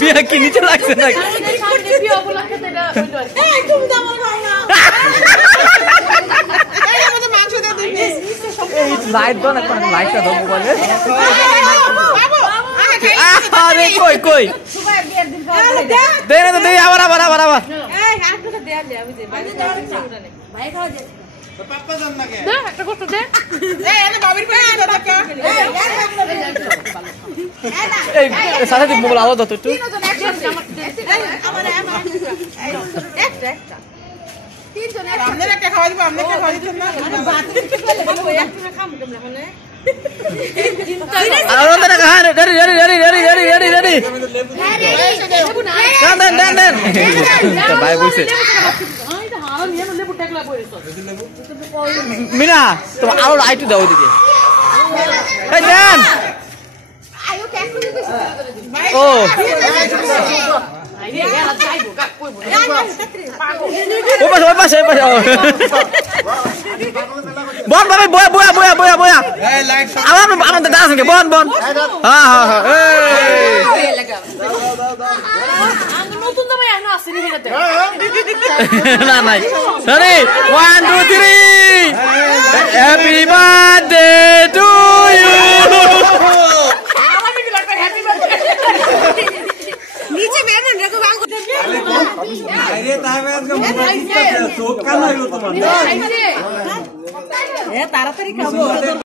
বিয়া কি নিচে লাগছে না লাইট দাও না লাইটটা দাও মোবাইলে আরে কই কই দে না দে আবার আবার আবার আবার এই আটটা দে দে আমি যে ভাই খাওয়া দে পাপ্পা জান না কে দে একটা কষ্ট দে এই এনে বাবির পাশে দাও টাকা এই সাথে দি মোবাইল আলো দাও তো একটু তিনজন একসাথে আমার একটা তিনজন একসাথে একটা খাওয়া দিব আপনি একটা খাওয়া দিবেন না বাথরুম থেকে একটা খামু কেমনে মানে আলো দাও না হ্যাঁ ready ready ready ready ready ready ready দেন দেন দেন তো ভাই বলছে মিনা তো আলো লাইট দাও ওদিকে এই দেন ও ওই পাশে বন বাবা বয়া বয়া বয়া বয়া বয়া আমাদের দাস কে বন বন হ্যাঁ হ্যাঁ হ্যাঁ না নাই sorry 1 2 3 happy birthday to you